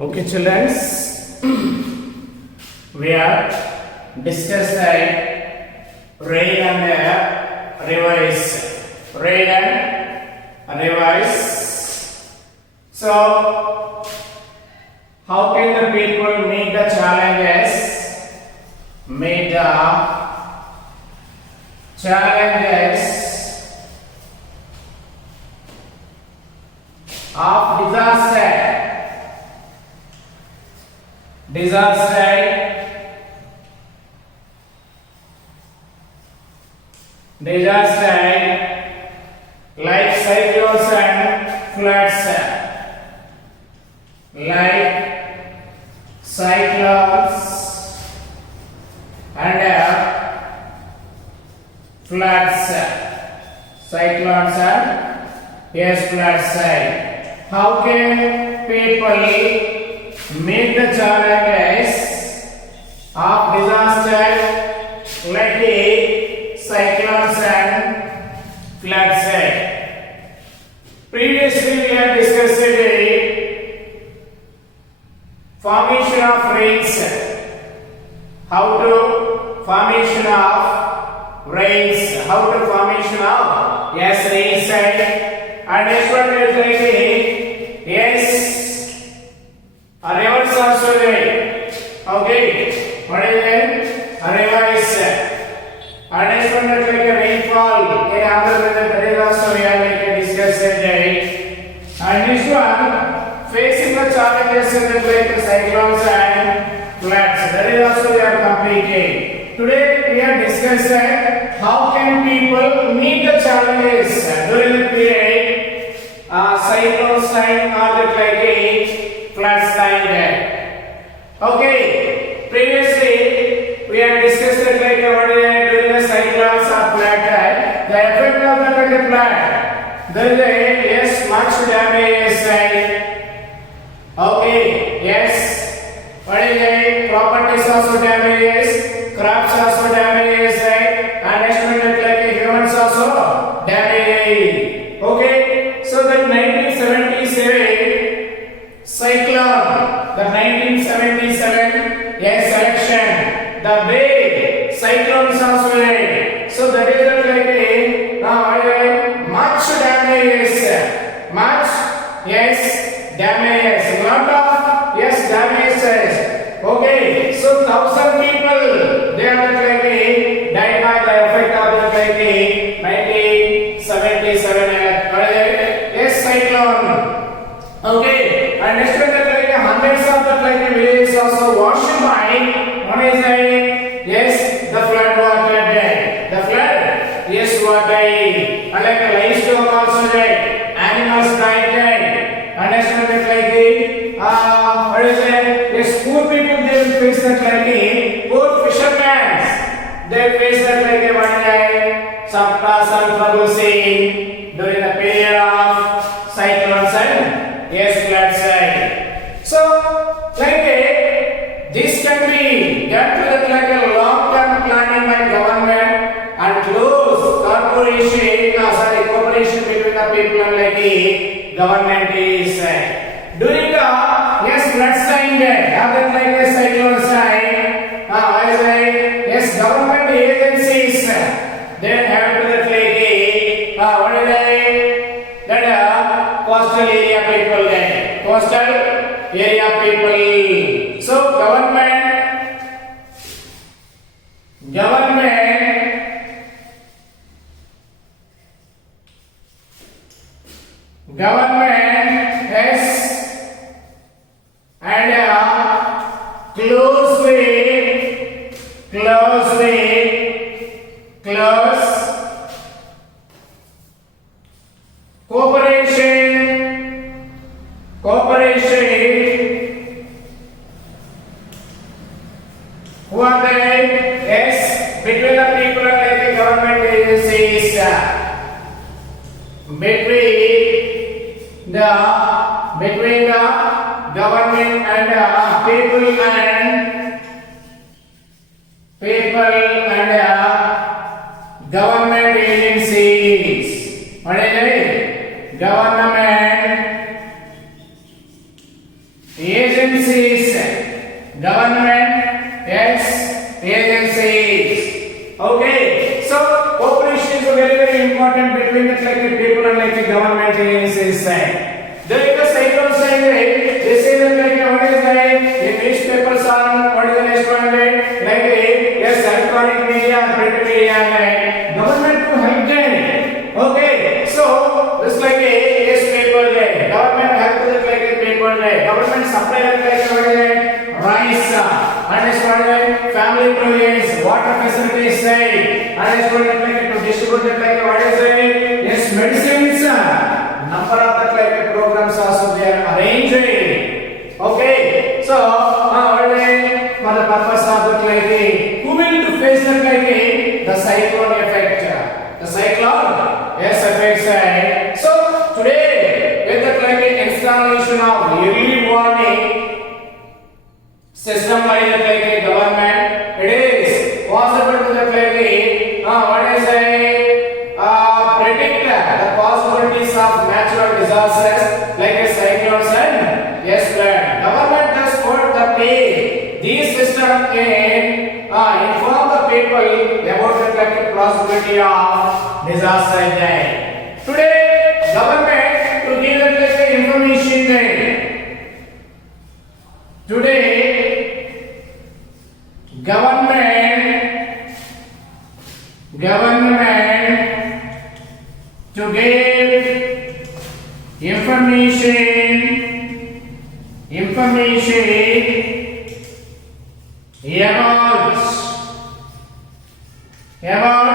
Okay, children, we are discussing rain and revise. Rain and revise. So, how can the people meet the challenges? Meet the challenges of disaster. Disaster like cyclones and floods. Like cyclones and floods. Cyclones and floods. How can people meet the challenges of disaster like cyclones and floods? Previously we have discussed the formation of rains. How to formation of rains. How to formation of rains. And next one is a reverse also there. Okay. What is it? A reverse. And next one is like a rainfall. In Andhra Pradesh, that is also we are like a discussed there. And next one, facing the challenges in the like cyclones and floods. That is also we are completed. Today we are discussing how can people meet the challenges during the period cyclones time or the like floods time there. Okay. Previously we have discussed that like what is during the cyclones or flood time, the effect of the flood. There is much damage. Okay. Yes. What is it? Properties also damages, crops also damages, and next one like humans also damage. Okay. So that 1977 cyclone, the 1977 selection, the big cyclone is also there. So that is like much damages, damages, lot of damages. Okay, so 1,000 people they are like died by the effect of the like 1977 cyclone. Okay, and next one like hundreds of the like villages also washed by one is the flood water there. The flood water and like livestock also there. Animals died there. And next one is like what is it? Yes, poor people they will face that like poor fishermen. They face that like some trouble saying during the period of cyclones and floods. So like this can be done to like a long-term planning by government and close cooperation between the people and like the government is during the floods time other like a cyclone time government agencies they have to that like what is that coastal area people there, coastal area people. So government has and close cooperation who are there between the people and like the government agencies between the government and people and government agencies. What is it? Government agencies between the like people and like government agencies side. During the cyclone side, they say that like what is like in newspapers are what is the next one like yes electronic media, print media, and government to help them. Okay, so this like yes paper day, government help with like a paper day, government supply like what is like rice, and is what like family provisions, water facilities side, and is what like to distribute like what is like yes medicines. Number of the like programs also they are arranged. Okay, so what is for the purpose of the like who will to face the like the cyclone effect, the cyclone yes effects. So today with the like installation of early warning system by the like government, it is possible to the like what is predict the possibilities of natural disasters like a cyclones and yes flood. Government does put the play these system can inform the people about the like possibility of disaster day. Today government to give the like information day. Today government to give information about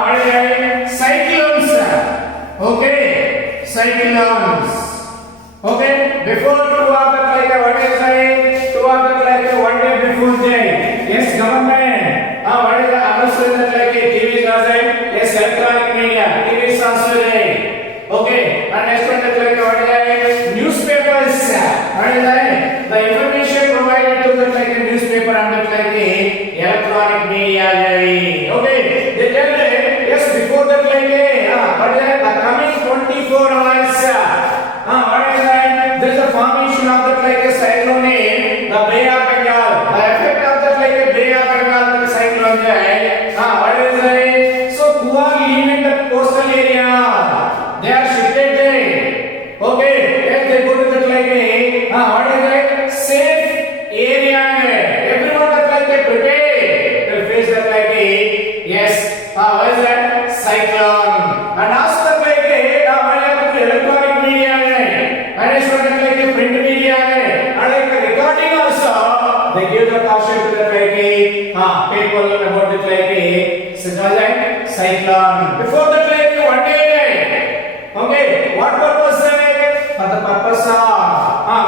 what is cyclones. Okay, cyclones. Okay, before 2 hours like what is 2 hours like 1 day before day. Yes, government. What is the announcement that like TV is also yes electronic media, TV is also there. Okay, and next one that like what is newspapers. What is the information provided to the like newspaper and the like electronic media. Okay, they tell yes before that like what is the coming 24 hours. What is that? There is a formation of that like a cyclone in the Bay of Bengal. The effect of that like a Bay of Bengal the cyclone there. What is that? So who are living in the coastal area? They are shifted there. Okay, yes they go to that like a what is that? Safe area. Everyone that like they prepare. They face that like a yes. What is that? Cyclone. And also that like a electronic media. And it's not like a print media and like a recording also they give the caution to the like people about it like a cyclone before that like 1 day. Okay, what purpose for the purpose of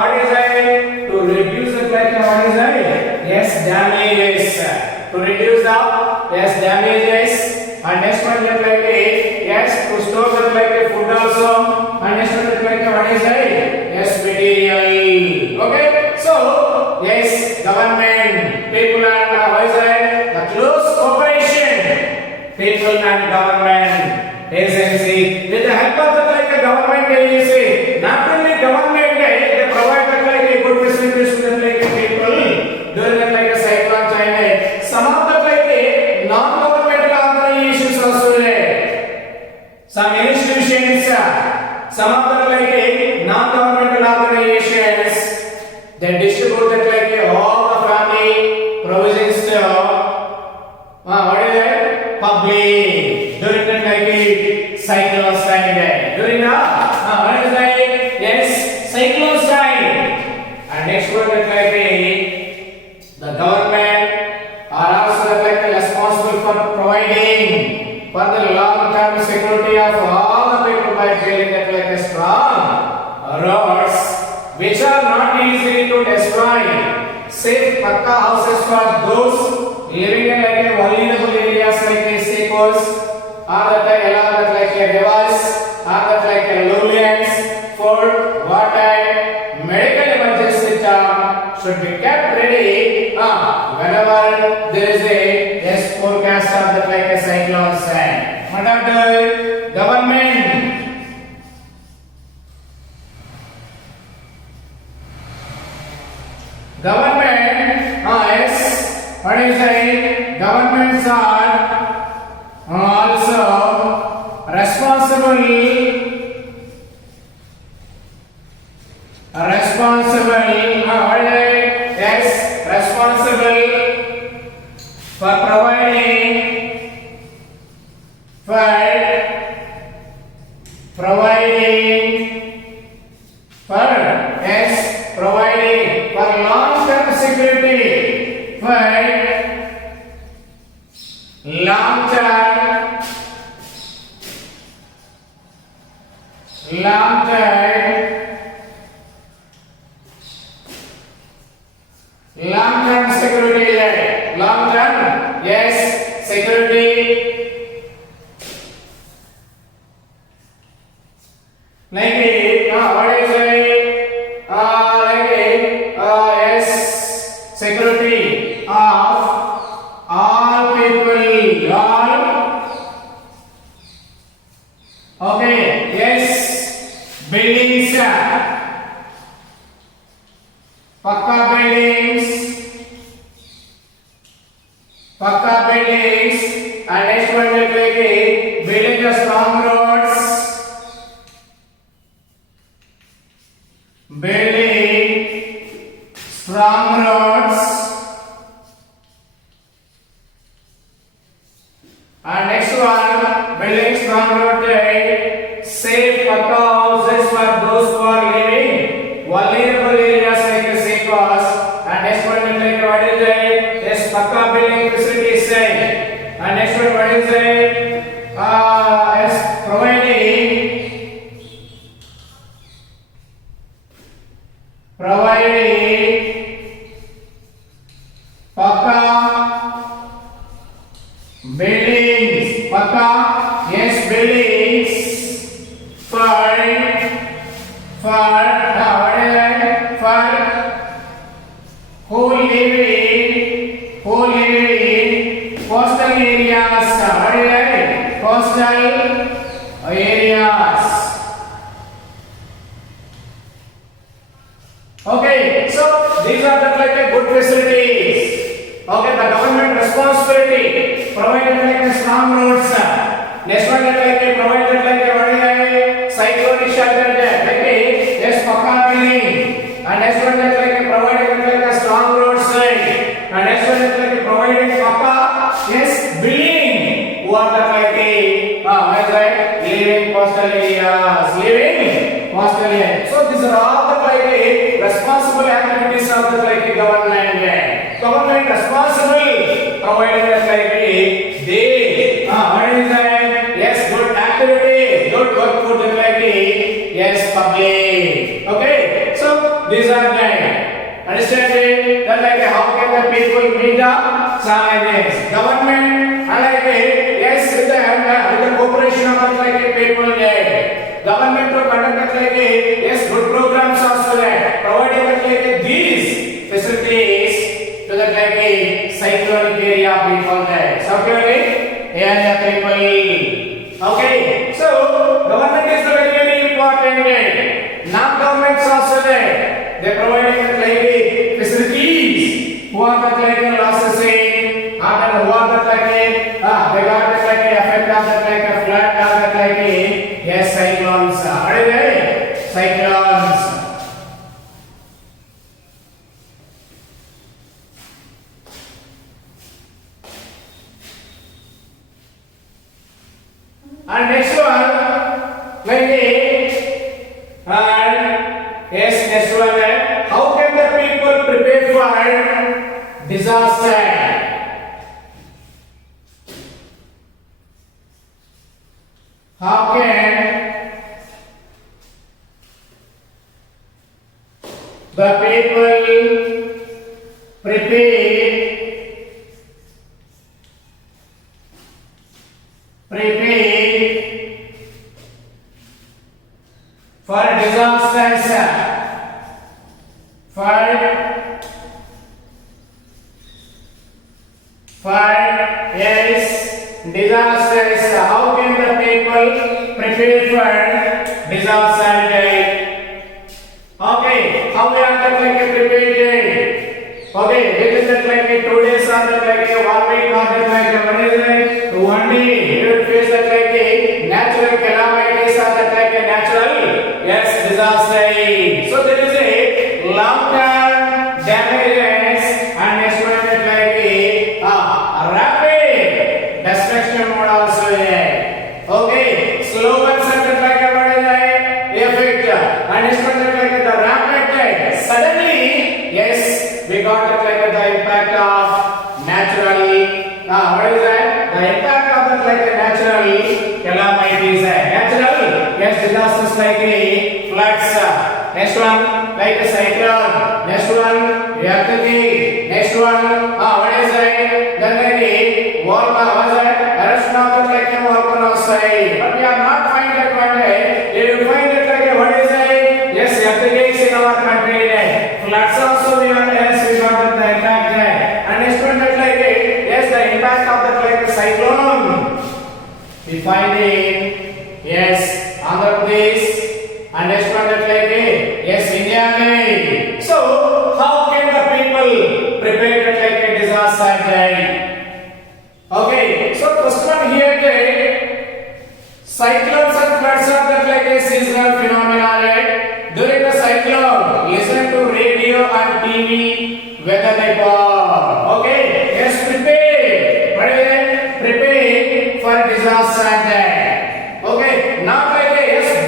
what is to reduce the like what is yes damages, to reduce the yes damages. And next one that like yes to store that like food also. And next one that like what is yes material. Okay, so yes government people and what is the close cooperation people and government agency with the help of the like a government agency. Not only government they provide the like a good facilities to the like people during the like a cyclone time. Some of the like a non-governmental organizations also there. Some institutions, some of the like a non-governmental organizations they distribute that like all the family provisions to what is it? Public during that like a cyclone time. During the what is that? Yes, cyclone time. And next one that like the government are also like responsible for providing for the long-term security of all the people by building that like a strong roads which are not easy to destroy. Safe pakka houses for those living in like a vulnerable areas like a sea coast or that along that like a rivers or that like a lowlands. Food, water, medical emergency should be kept ready whenever there is a yes forecast of that like a cyclone sign. What are the government? Yes, what is it? Governments are also responsible responsible yes, responsible for providing for long-term security, for long-term security, long-term, yes, security. Like what is it? Yes, security of all people, all. Okay, yes, buildings, pakka buildings, and next one will be building the strong roads, building strong roads, and next one building strong road, safe pakka houses for those who are living vulnerable areas like the safe house, and next one will like what is it? Yes, pakka building facilities, and next one what is it? Yes, providing pakka buildings, yes, buildings for who live in coastal areas, coastal areas. Okay, so these are the like a good facilities. Okay, the government responsibility provided like a strong roads. Next one like a provided like a what is cyclone shelter there. Like yes, pakka building. And next one like a provided like a strong roads. And next one like a provided pakka yes building. Who are the like living coastal areas, So these are all the like responsible activities of the like government. Government responsible providing the like they what is that? Yes, good activities, good work for the like yes public. Okay, so these are like understand that like how can the people meet the challenges? Government and like yes with the cooperation of like people government to conduct like yes good programs also that providing like these facilities to the like cyclonic area people there. Cyclonic area people. Okay, so government is very very important. Non-governments also there. They providing like facilities. Who are the like losses in? And who are the like they got the like effect of the like flood or the like yes cyclones. What is it? Cyclones. And next one, like yes, next one, how can the people prepare for disaster? How can the people prepare for disasters? For yes disasters. How can the people prepare for disaster? Okay, how we are like prepared? Okay, within that like 2 days or that like 1 week or that like what is it? 1 day you will face that like natural calamities or that like natural disaster. So there is a long term damages and next one that like rapid destruction mode also है. Okay, slow but sudden like what is it? Effect and next one that like the rapid suddenly we got it like the impact of natural what is that? The impact of that like the natural calamities natural disasters like floods, next one like a cyclone, next one earthquake, next one what is that? Then like volcano, what is that? Eruption of that like a volcano site. But we are not find that one day. You will find that like what is that? Earthquakes in our country. Floods also we are we got the impact there. And next one that like the impact of that like a cyclone. We find it Andhra Pradesh. And next one that like India. So how can the people prepare that like a disaster day? Okay, so first one here cyclones and floods are that like a seasonal phenomenon. During the cyclone, listen to radio and TV weather report. Okay, prepare. What is it? Prepare for disaster attack. Okay, not like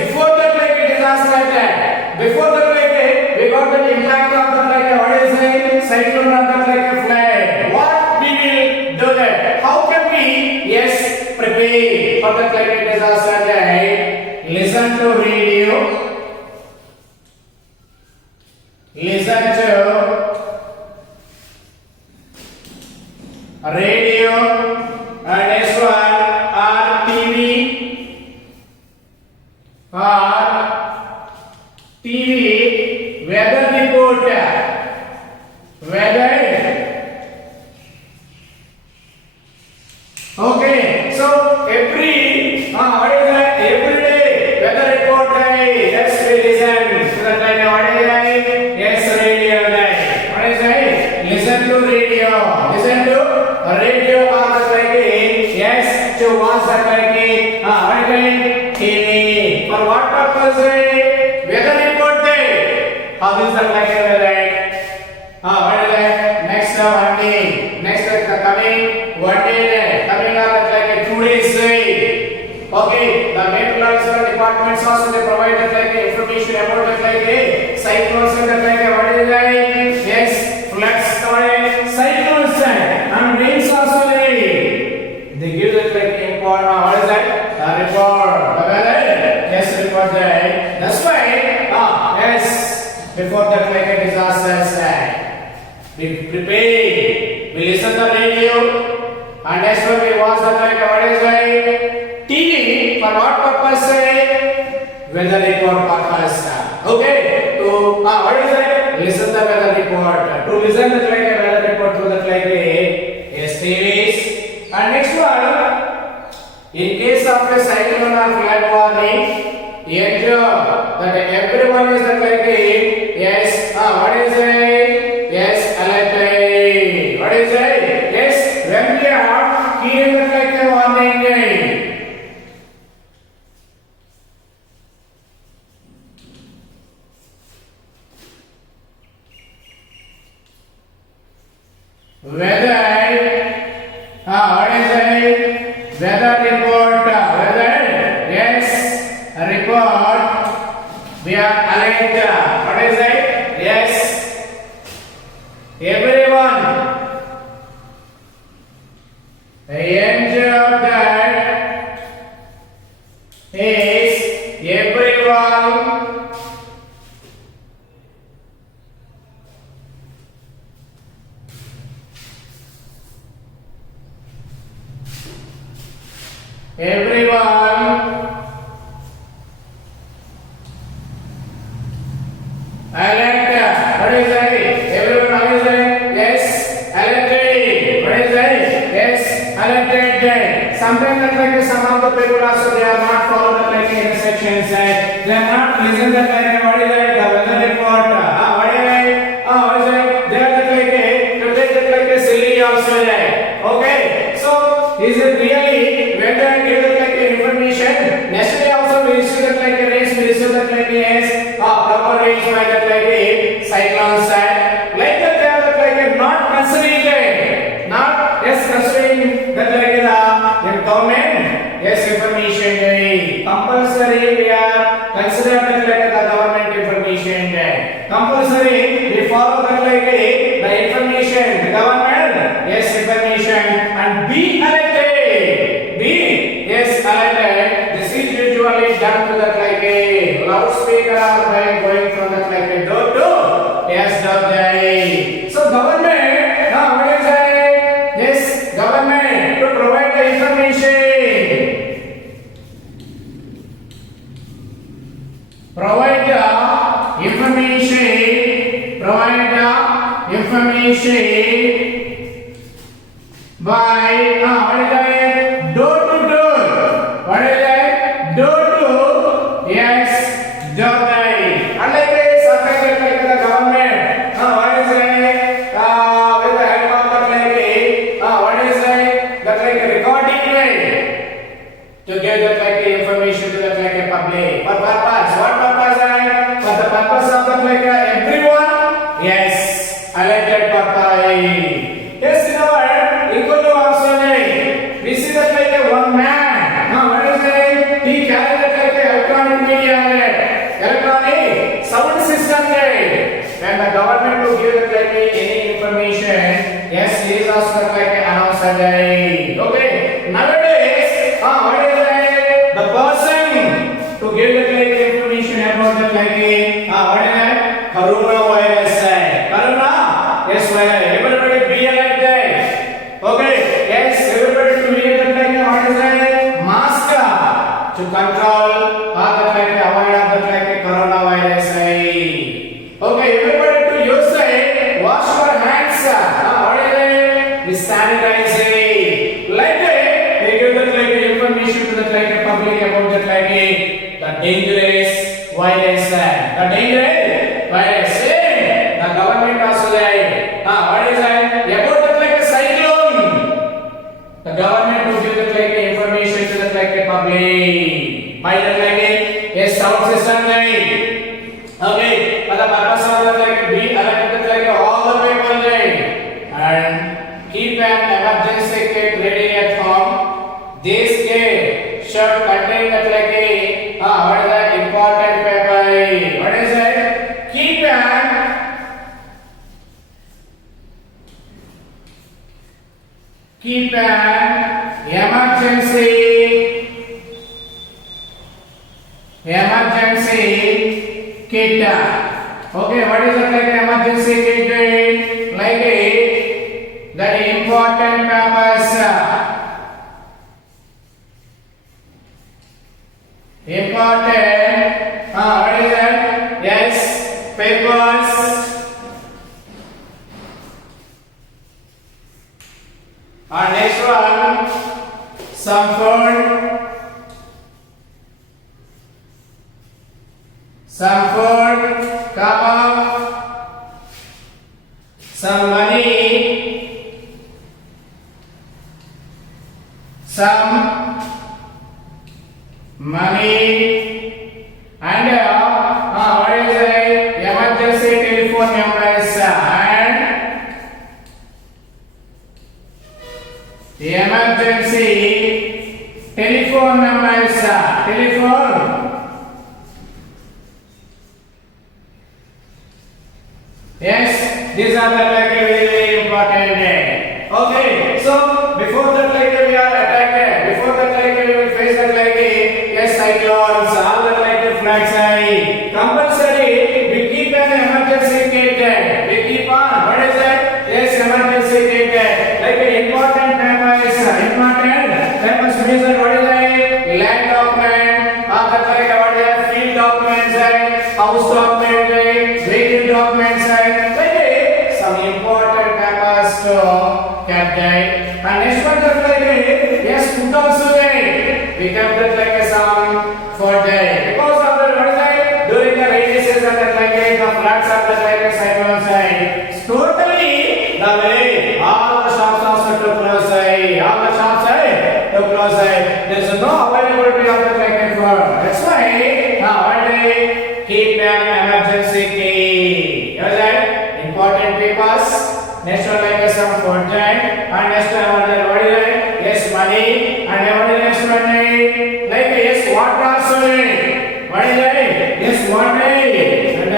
before that like a disaster attack. Before that like we got the impact of that like what is it? Cyclone or that like a flood. What we will do that? How can we prepare for that like a disaster attack? Listen to radio. Listen to radio and next one or TV weather report. Weather. Okay, so every what is that? Every day weather report. Let's listen to the time. What is that? Radio. What is that? Listen to radio. Listen to radio or the like to watch the like what is that? TV. For what purpose? Weather report day. How is that like weather? What is that? Next one day. Next coming 1 day. Coming out like 2 days. Okay, the meteorological departments also they provided like information about that like cyclones and that like what is that? Floods, cyclones and rains also they give that like important what is that? The report. The weather? Report that. That's why before that like a disaster we prepare. We listen to the radio and next one we watch the like what is that? TV for what purpose? Weather report purpose. Okay. To what is that? Listen the weather report. To listen the like weather report to the like TVs. And next one, in case of a cyclone or flood warning, ensure that everyone is that like what is it? Alert. What is it? When we are hearing that like a warning. Weather, what is it? Weather report, weather, report. We are alert. What is it? Everyone. Ensure that is everyone. Everyone alert. What is that? Everyone what is that? Alerted. What is that? Alerted. Sometimes like some of the people also they are not follow the like instructions. They are not listen the like what is that? The weather report. What is that? What is that? They are like receive that like yes, proper range by that like cyclone side. Like that they are like not considering it. Not yes considering that like the government yes information day. Compulsory we are consider that like the government information day. Compulsory we follow that like the information the government yes information and be elected. Be yes elected. This is usually done to that like a loudspeaker or by going from that like a door to yes door day. So government now what is it? Yes government to provide the information. Provide the information. Provide the information by what is it? Door to door. What is it? Door to yes door day. Unlike a something like the government. What is it? With the help of that like what is it? That like a recording way to give that like information to that like a public. For purpose. What purpose? For the purpose of that like everyone. Yes, elected purpose. Yes, in our equal to also we see that like a one man. What is it? He carried that like a electronic media, electronic sound system. When the government to give that like any information, yes, he is also like an announcer. Okay. Nowadays, what is it? The person to give that like information about that like what is it? Coronavirus. Corona. Yes, everybody be elected. Okay. Yes, everybody to be elected. What is it? Mask to control or that like avoid that like coronavirus. Okay, everybody to use it. Wash your hands. What is it? We sanitize it. Like that, they give that like information to that like public about that like the dangerous virus. The dangerous virus. The government also like what is it? About that like a cyclone. The government will give that like information to that like public by that like a sound system. Okay, for the purpose of that like be elected like all the people and keep an emergency kit ready at home. This kit should contain that like what is that important paper? What is it? Keep an emergency kit. Okay, what is it like emergency kit? Like that important papers. Important. What is that? Yes, papers. Next one, some food. Some food, comma, some money, some money, and what is it? Emergency telephone numbers and the emergency telephone numbers. Telephone. Yes, these are the like very very important. Okay, so before that like we are attacked. Before that like we will face that like yes cyclones, all that like flags. Compulsory we keep an emergency kit. We keep on. What is that? Yes, emergency kit. Like important papers. Important papers means that what is that? Land document. Or that like what is that? Field documents. House document. Vehicle documents. Important papers to kept that. And next one that like yes, food also there. We kept it like some for day. Because of the what is that? During the rainy season that like the floods are that like cyclone side. Totally the way all the shops also to close. All the shops to close. There is no availability of the like food. That's why one day keep an emergency key. Is that important papers? Next one like some food time and next one what is it? Yes, money and what is next one? Like yes, water also. What is it? Yes, water and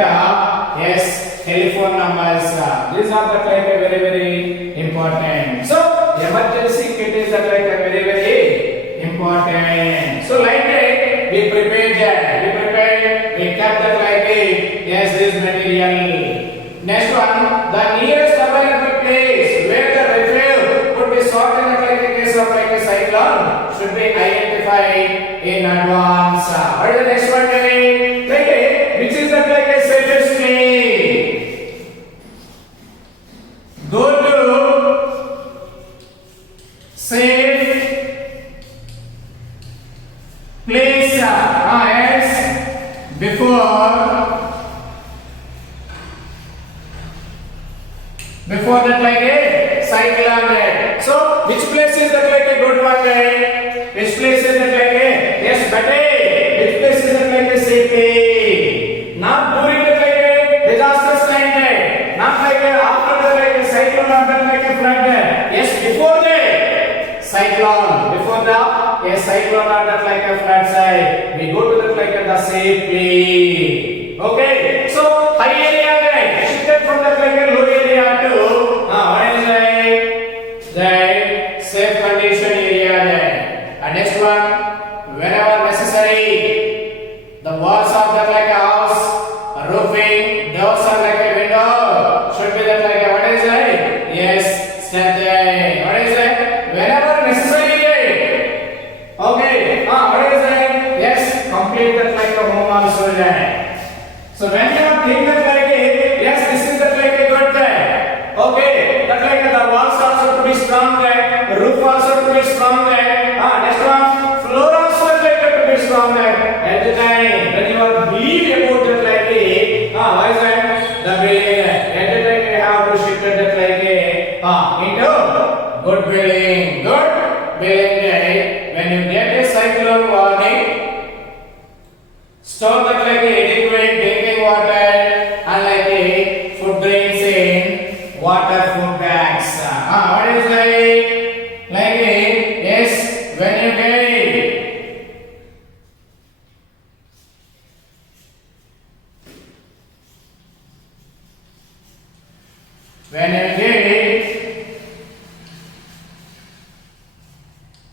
yes, telephone numbers. These are the like very very important. So emergency kit is like very very important. So like we prepared that. We kept that like yes, this material. Next one, the nearest available place where the refuge could be sought in like a case of like a cyclone should be identified in advance. What is the next one? Like which is that like a safest way? Go to safe place. Yes, before that like a cyclone. So which place is that like a good one? Which place is that like a yes, better. Which place is that like a safety? Not during the like a disastrous time. Not like a after the like a cyclone or like a flood. Yes, before the cyclone. Before the yes, cyclone or that like a flood side. We go to the like the safety. Okay. So high area shifted from the like a low area to what is the safe condition area. And next one, whenever necessary, the walls of the like a house, roofing, doors or like a window should be that like a what is it? Yes, strengthened. What is it? Whenever necessary. Okay. What is it? Yes, complete that like a home also. So when you think that like yes, this is that like a good thing. Okay, that like the walls also to be strong, the roof also to be strong. Next one, floor also like to be strong. At the time when you are believe about that like why is that the building? At the time you have to shift that like into good building. Good building. When you get a cyclone warning, store that like adequate drinking water and like food grains in water food bags. What is like yes, when you get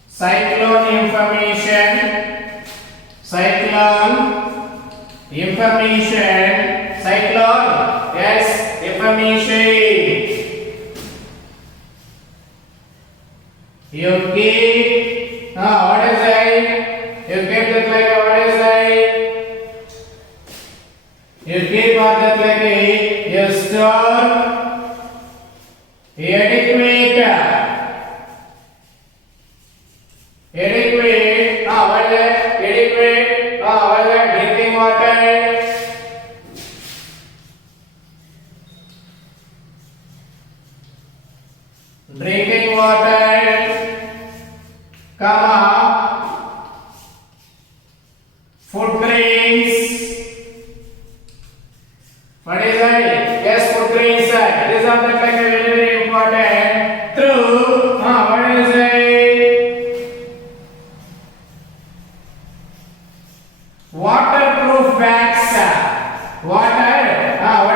cyclone information, cyclone, yes, information. You keep, what is it? You keep that like what is it? You keep on that like you store adequate drinking water. Drinking water, food grains. What is that? Yes, food grains. These are the like very very important. Through what is it? Waterproof bags. What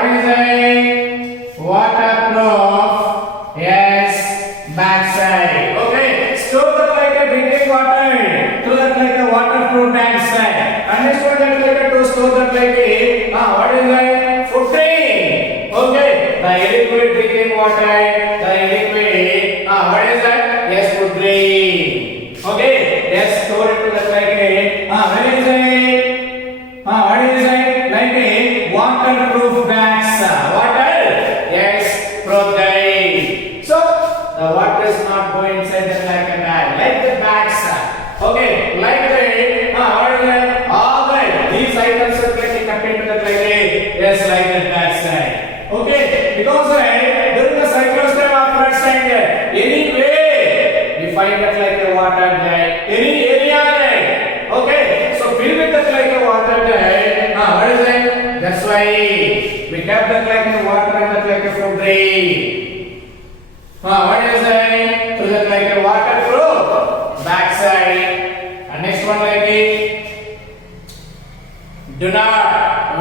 is it? Waterproof. Yes, backside. Okay, store that like a drinking water to that like a waterproof backside. And next one that like to store that like a what is that? Food grain. Okay, the adequate drinking water, the adequate what is that? Yes, food grain. Okay, yes, store it to that like a where is it? What is it? Like a waterproof bags. Water? Yes, proof grain. So the water is not going inside the like a bag, like the bags. Okay, like the what is it? All right, these items are getting cut into the like a yes, like the bag side. Okay, because during the cyclone time or flood time, anyway we find that like a water guy, any area. Okay, so fill with that like a water guy. What is it?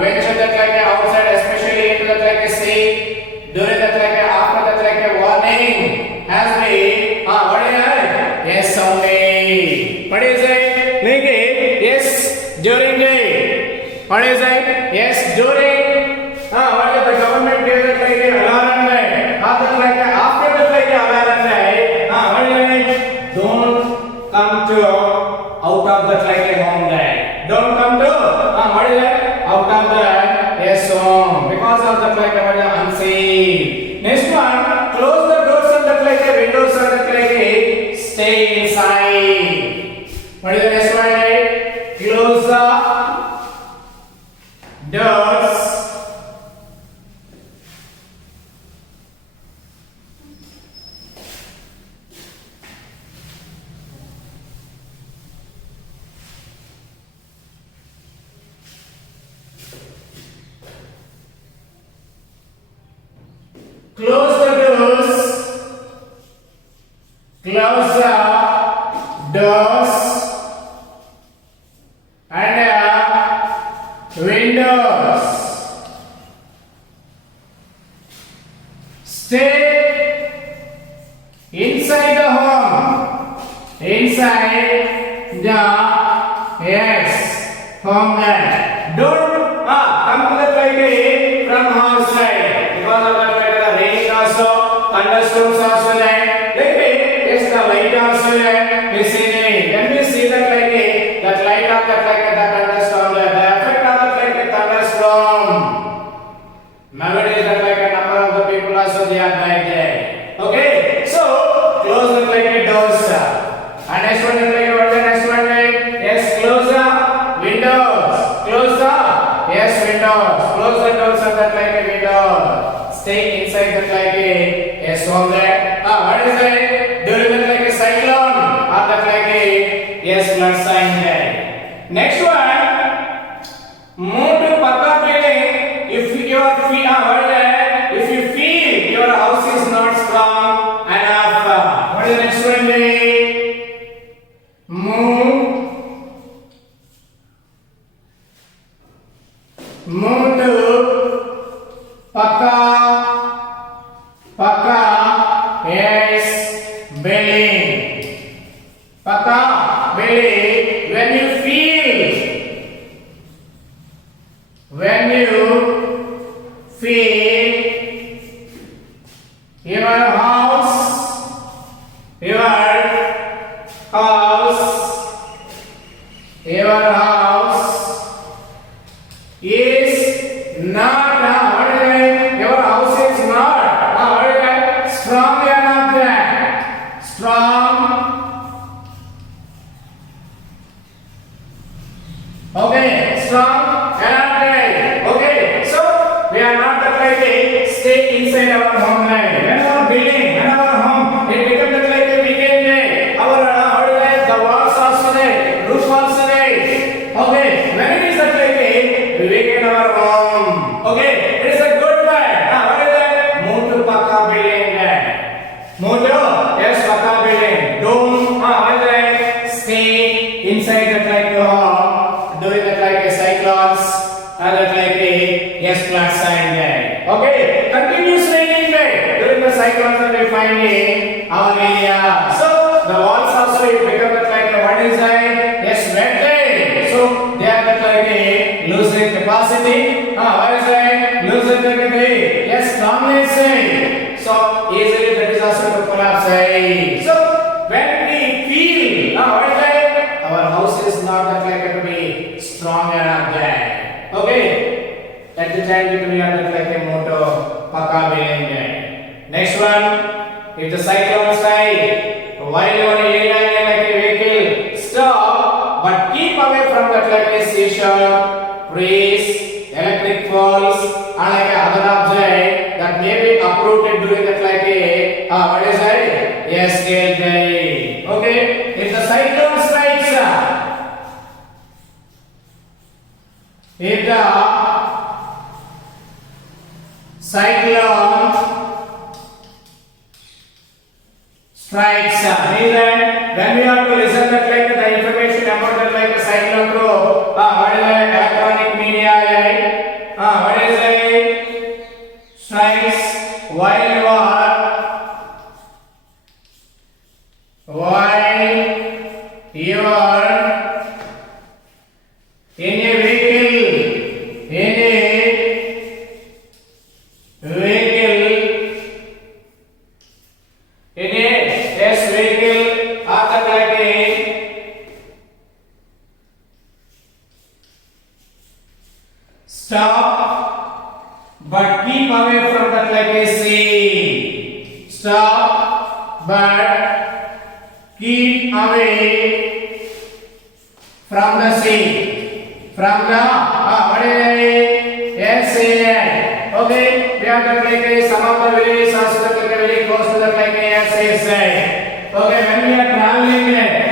venture that like outside, especially into that like sea, during that like after that like warning has been what is it? Yes only. What is it? Like yes during the what is it? Yes during what is the government gave it like alarm after like after that like alarm what is it? Don't come to out of that like home day. Don't come to what is it? Out of the yes home because of that like unsafe. Next one, close the doors and that like windows and that like stay inside. What is the next one? Close the doors. Close the doors. Close the doors and windows. Stay inside the home. Inside the yes home. Don't come to the library from outside because of that like the rain also, thunderstorms also there. Like yes, the light also there. We see when we see that like that light of that like the thunderstorm, the effect of that like thunderstorm. Nowadays that like a number of the people also they are died there. Okay, so close the like doors. And next one like what the next one yes close the windows. Close the yes windows. Close the doors of that like a window. Stay inside that like yes home there. What is that? During that like a cyclone or that like yes flood sign there. Next one, move to Pakka building if your feet if you feel your house is not strong enough. What is the next one? Move to Pakka yes building. Pakka building when you feel your house is not your house is not strong enough there. Strong. Okay, strong enough there. Okay, so we are not that like stay inside our home life. When our building, when our home, it becomes that like a weekend day. Our the walls also there, roof also there. Okay, when it is that like we weekend our home. Okay, it is a good way. What is that? Move to Pakka building there. Move to yes Pakka building. Don't what is that? Stay inside that like your home. Doing that like a cyclones or that like a yes flat sign there. Okay, continuous raining day during the cyclones that we find in our area. So the walls also it become that like what is that? Yes, wet day. So they are that like a losing capacity. What is that? Losing capacity. Yes, strongness. So easily that is also to collapse. So when we feel what is that? Our house is not that like to be strong enough there. Okay. At the time we are that like a moto Pakka building there. Next one, if the cyclone strike, while you are in like a vehicle, stop, but keep away from that like a seashore, trees, electric poles, and like other object that may be uprooted during that like a what is that? Yes, scale day. Okay, if the cyclone strikes, if the cyclone strikes, when we have to listen that like the information about that like a cyclone through what is that electronic media What is it? Strikes while you are in a vehicle, after like a stop, but keep away from that like a sea. Stop, but keep away from the sea. From the what is it? Yes, okay. We have to like a some of the villages also like very close to the like a yes. Okay, when we are traveling,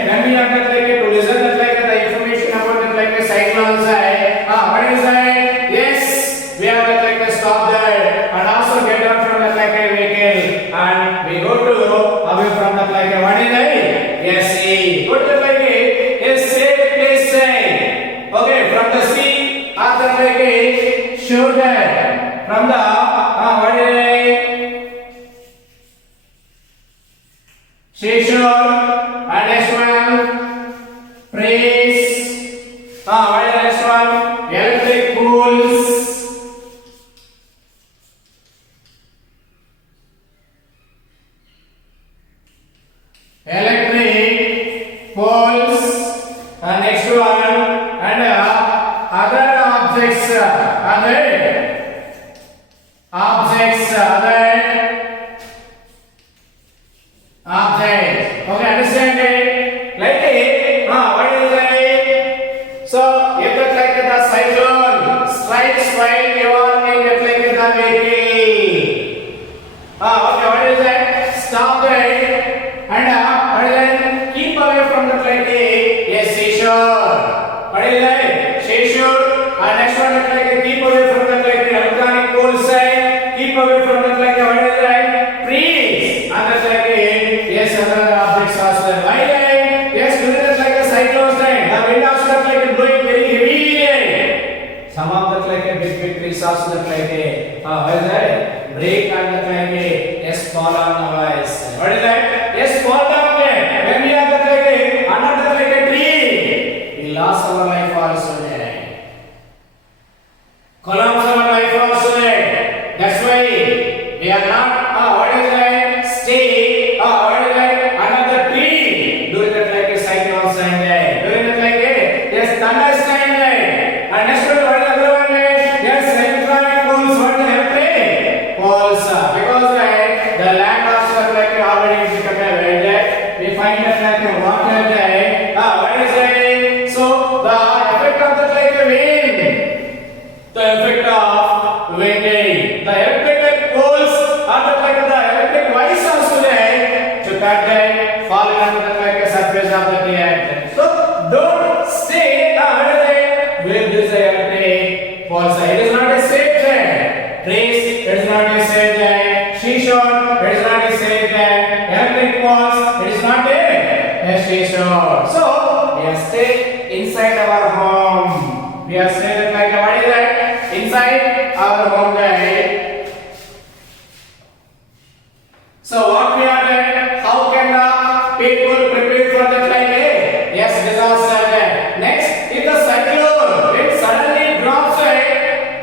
when we have to like to listen that like the information about that like a cyclones. What is that? Yes, we have to like to stop there and also get out from that like a vehicle and we go to away from that like a what is it? Yes, go to that like a safe place. Okay, from the sea after like a shoulder from the what is it? Seashore and next one praise. What is the next one? Electric pools. Electric poles. Next one and other objects. Other objects. Okay, understand it? Like what is it? So, if that like the cyclone strikes while you are in that like the vehicle. Okay, what is that? Stop it and what is that? Keep away from that like seashore. What is that? Seashore. And next one is like keep away from that like electronic pole side. Keep away from that like what is that? Trees. And that's like yes, other objects also. Why? Yes, during that like a cyclone time, the wind also that like blowing very heavily. Some of that like a big trees also that like what is that? Break and that like yes, fall on the ice. What is that? Yes, fall down. When we are that like under that like a tree, we lost our life also. Collapse our life also. That's why we are not what is that? Stay what is that? Under the tree during that like a cyclone time. During that like yes, thunderstorm time. And next one what is the other one? Yes, electronic poles. What is electric poles? Because the land also like already become a wet. We find that like water there. What is it? So the effect of that like a wind. The effect of winding. The electric poles are the like the electric wires also there to cut them, fall under the like a surface of the earth. So don't stay where this electric poles. It is not a safe there. Trees, it is not a safe there. Seashore, it is not a safe there. Electric poles, it is not a seashore. So we are stay inside our home. We are staying like what is that? Inside our home there. So what we are doing? How can the people prepare for that like yes, disaster there. Next, if the cyclone it suddenly drops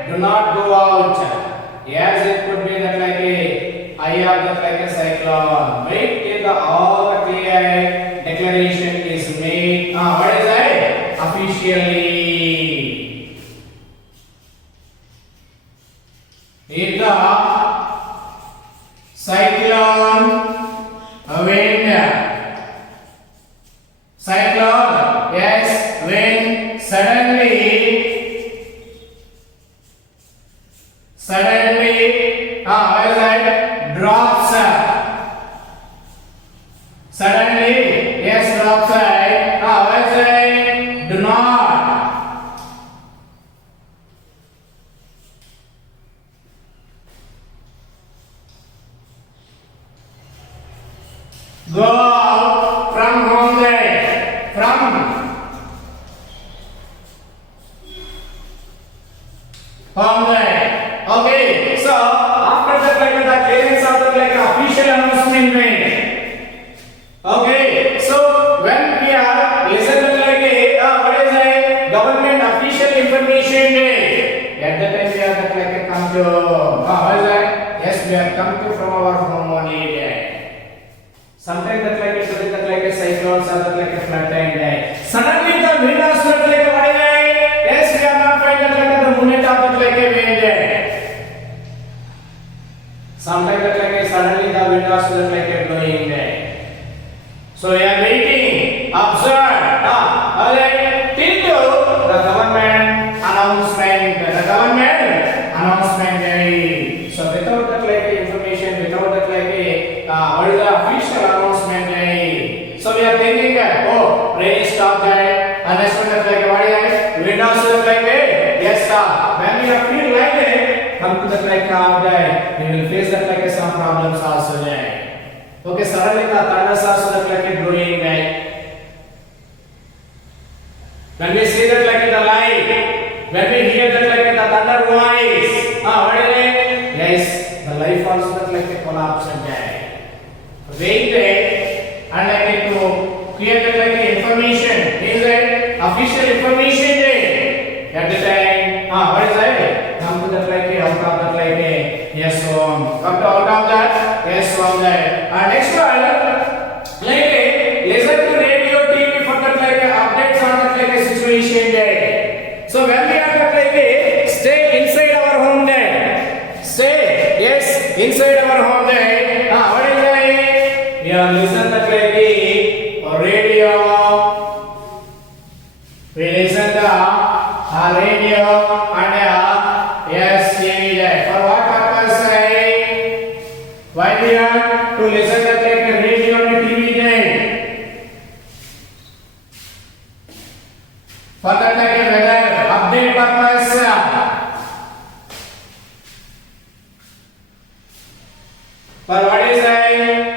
do not go out. Yes, it could be that like eye of that like a cyclone. Wait till the all the clear declaration is made. What is that? Officially. If the cyclone wind, yes, wind suddenly what is that? Drops. Suddenly, yes, drops. What is that? Do not. Go out from home there. From home there. Okay, so after that like the clearance of the like official announcement made. Okay, so when we are listening like what is a government official information day, at that time we are like come to what is that? Yes, we are come to from our home only day. Sometimes that like it that like a cyclone, or that like a flood time day. Suddenly the wind has struck like what is it? Yes, we are not finding that like the movement of that like a wind day. Sometimes that like suddenly the wind has struck like a blowing day. So we are waiting, observe, till the government announcement day. So without that like information, without that like what is the official announcement day? So we are thinking that rain stop that, and next one that like what is that? Wind also like yes stop. When we are feel like that, come to that like day, we will face that like some problems also there. Okay, suddenly the thunders are like blowing right. When we see that like in the light, when we hear that like the thunder voice, what is it? Yes, the life also like a collapse and die. Wait there and like to create that like information. Is it official information day? At the time, what is that? Come to that like out of that like yes one. Come to out of that yes one there. Next one, like listen to radio, TV for that like updates on that like a situation day. So when we are like stay inside our home day, stay yes inside our home day. What is that? We are listen that like radio. We listen the radio and yes TV day. For what purpose? Why we are to listen to like radio and TV day? For that like weather update purpose. For what is that?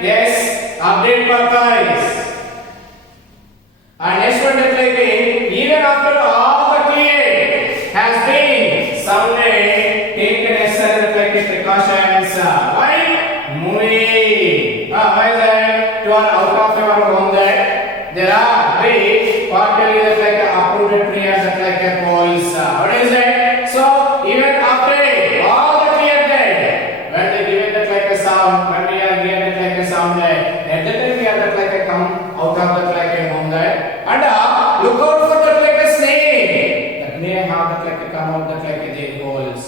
Yes, update purpose. And next one that like even after all the clear has been someday taken necessary like precautions. Why? Moving. Why is that? To are out of your home there. There are three partially that like approved trees that like a poles. What is that? So even after all the clear there, when they give it that like a sound, when we are hearing it like a sound there, at that time we are that like a come out of that like a home there. And look out for that like a snake. That may have that like a come out that like a their holes.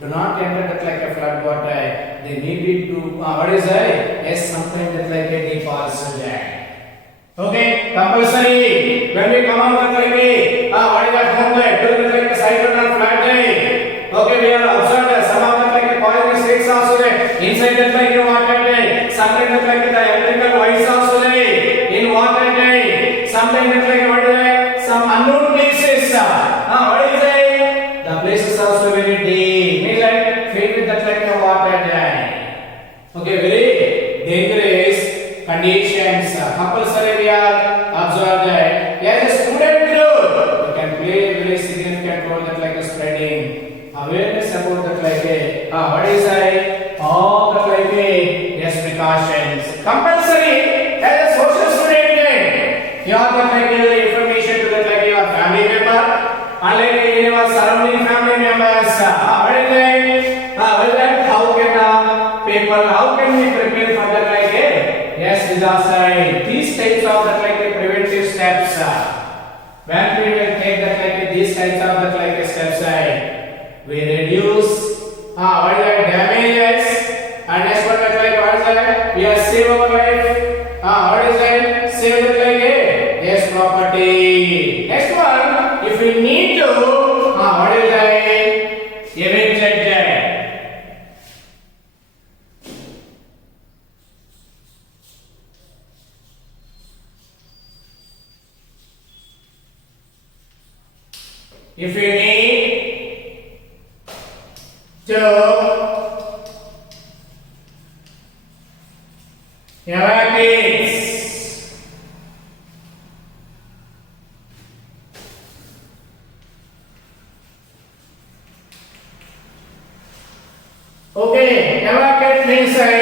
Do not enter that like a flood water. They need it to what is that? Yes, sometimes that like a deep also there. Okay, compulsory. When we come out that like a what is that home there? Do that like a cyclone or flood day. Okay, we are observed some of that like a poisonous snakes also there. Inside that like a water day. Sometimes that like the electrical wires also there. In water day. Sometimes that like what is that? Some unknown places. What is that? The places also very deep. Means like filled with that like a water day. Okay, very dangerous conditions. Compulsory we are observed that. As a student group, you can play a very significant role that like a spreading awareness about that like a what is that? All that like a yes precautions. Compulsory as a social student, you have that like the information to that like your family member and like your surrounding family members. What is that? How can people? How can we prepare for that like a yes disaster? These types of that like a preventive steps. When we will take that like these types of that like a steps, we reduce what is that damages and next one that like what is that? We are save our life. What is that? Save that like a yes property. Next one, if we need to, what is that? Evict that. If you need to evacuate, Okay, evacuate means like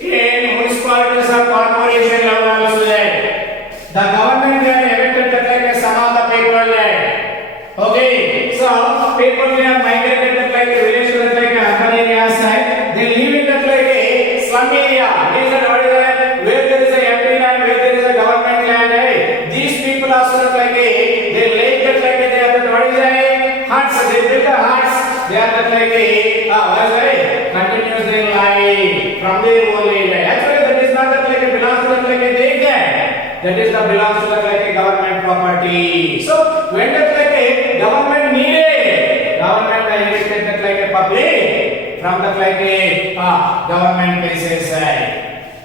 in municipalities or corporation level also there. The government they are evicted like some of the people there. Okay, so people they are migrated like village like urban areas side. They live in that like a slum area. These are what is that where there is a empty land, where there is a government land. These people are sort of like a they live that like they are that what is that huts. They build the huts. They are that like a what is that continuous their life from their own age. Actually, that is not that like a belongs to that like a they get. That is the belongs to that like a government property. So when that like a government needed, government inherited that like a public from that like a government places.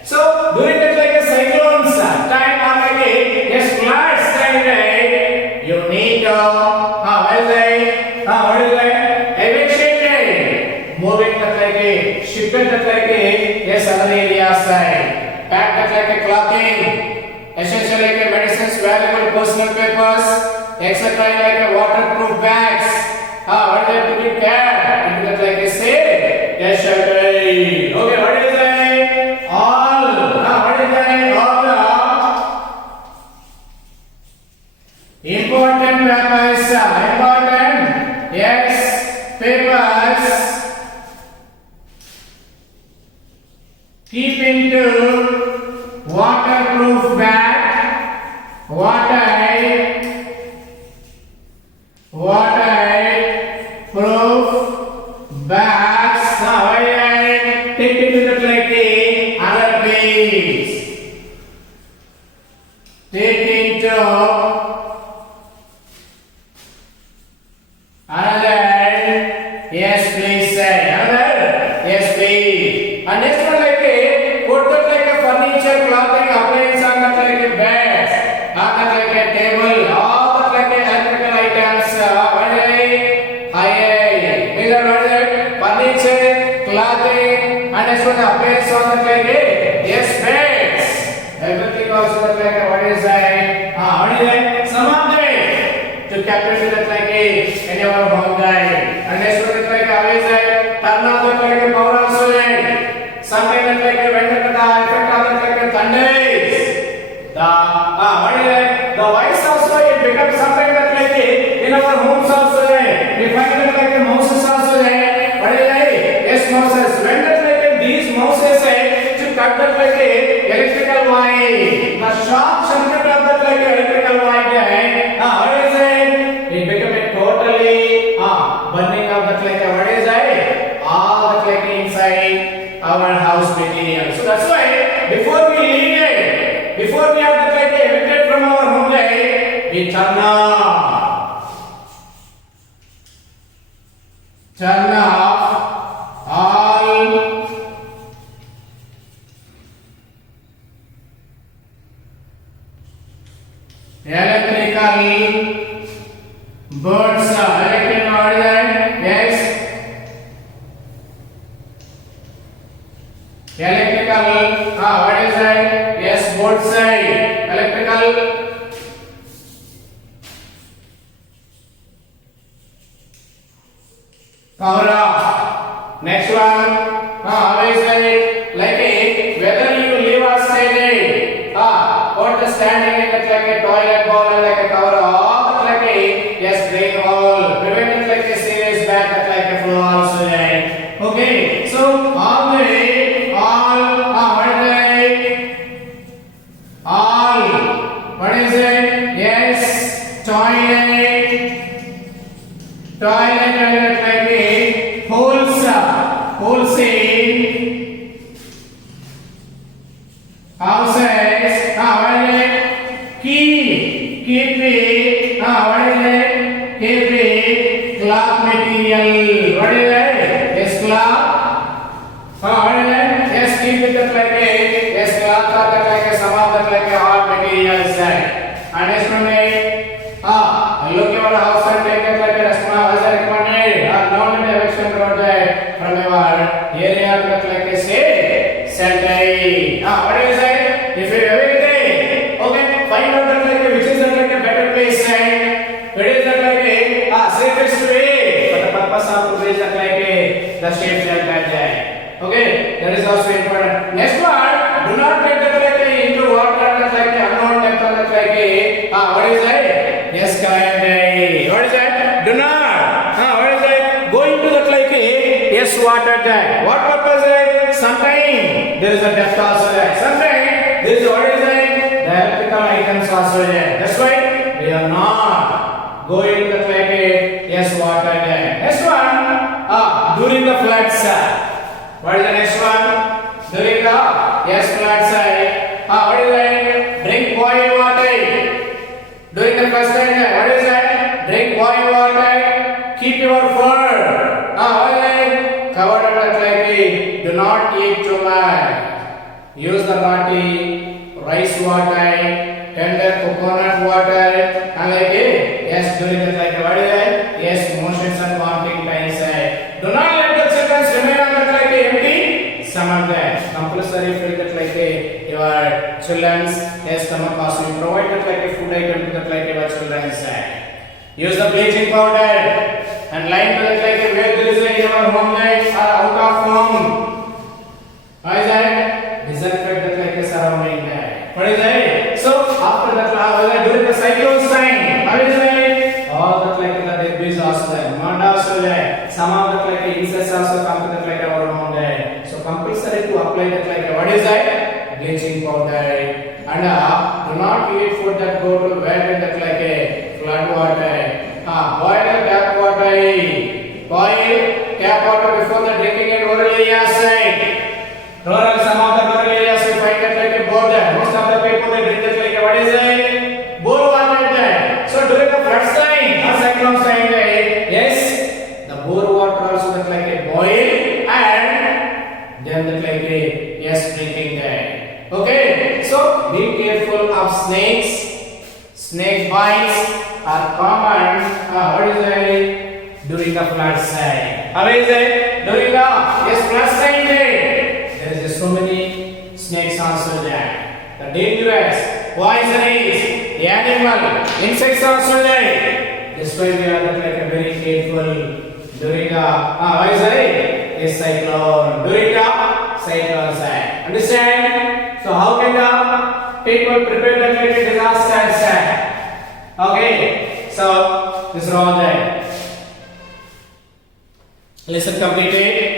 So during that like a cyclones time or like a yes floods time, you need to what is that eviction moving that like a shifted that like a yes other areas side, pack that like a clothing, essential like a medicines, valuable personal papers, etc. like a waterproof bags. What they have to be carried into that like a safe. Yes, okay. Okay, what is that? All. What is that? All the important papers. Important. Yes, papers. Keep into waterproof bag. Waterproof bags. Take it to the like other page. Take into another. Yes, please say another. Yes, please. And next one like put that like a furniture, clothing, appliance on that like a bed, on that like a table, all that like a electrical items. These are what is it? Furniture, clothing, and next one appliance on that like a yes beds. Everything also that like a what is that? What is that? Some of them to capture that like a in your home guide. And next one is like always that turn off that like a power also. Sometimes that like a when the effect of that like a thunders. The what is that? The voice also it becomes sometimes that like in our homes also. We find that like a mouses also. What is that? Yes, mouses. When that like these mouses to cut that like electrical wire, the sharp circuit of that like electrical wire. What is it? It become a totally burning of that like what is that? All that like inside our house material. So that's why before we leave it, before we have that like evicted from our home life, we turn off all electrical boards. Electrical what is that? Yes. Electrical, what is that? Yes, both side. Electrical. Cover off. Next one. Always like a whether you live outside. Put the standing in it like a toilet bowl and like a cover off like a yes drain hole. Prevent it like a serious back like a flow also. Okay. So all what is it? Yes, toilet like a holes in houses. What is it? Keep it. What is it? Keep it cloth material. What is it? Yes, cloth. What is it? Yes, keep it like a yes, cloth like a some of that like a hard materials. And next one look your house and take it like a restaurant as a recommended or known in the eviction project from your area like a say center. What is it? If you everything, okay, find out that like which is like a better place and it is that like a safest way for the purpose of the shape shall touch that. Okay, that is also important. Next one, do not get into water like unknown depth like what is that? Yes, correct. What is that? Do not. What is that? Go into the yes, water tank. What purpose is it? Sometimes there is a depth also there. Sometimes there is what is it? The electrical items also there. That's why we are not going to the yes, water tank. Next one, during the flood side. What is the next one? During the yes, flood side. What is that? Drink boiled water. During the first time, what is that? Drink boiled water. Keep your fur. Covered under do not eat too much. Use the roti, rice water, tender coconut water, and yes, during the what is that? Yes, motions and vomiting times. Do not let the children remain on the empty stomach. Compulsory fill that your children's yes, stomach also you provide that a food item to that your children's. Use the bleaching powder and line to it where there is in your home or out of home. What is that? Disinfect that surrounding there. What is that? So after that, during the cyclone time, what is that? All that the debris also there, mud also there. Some of that insects also come to that our home there. So compulsory to apply that what is that? Bleaching powder. And do not eat food that go to wet in that flood water. Boil the tap water. Boil tap water before the drinking it orally acid. Rural, some of the rural areas we find that border. Most of the people they drink that what is it? Bore water there. So during the flood time or cyclone time, yes, the bore water also that boil and then that yes, drinking there. Okay, so be careful of snakes. Snake bites are common. What is it? During the flood time. How is it? During the yes, flood time there is so many snakes also there. The dangerous, poisonous, the animal, insects also there. This way we are very careful during the what is it? Yes, cyclone. During the cyclone time. Understand? So how can the people prepare the disasters? Okay, so this is all there. Lesson completed.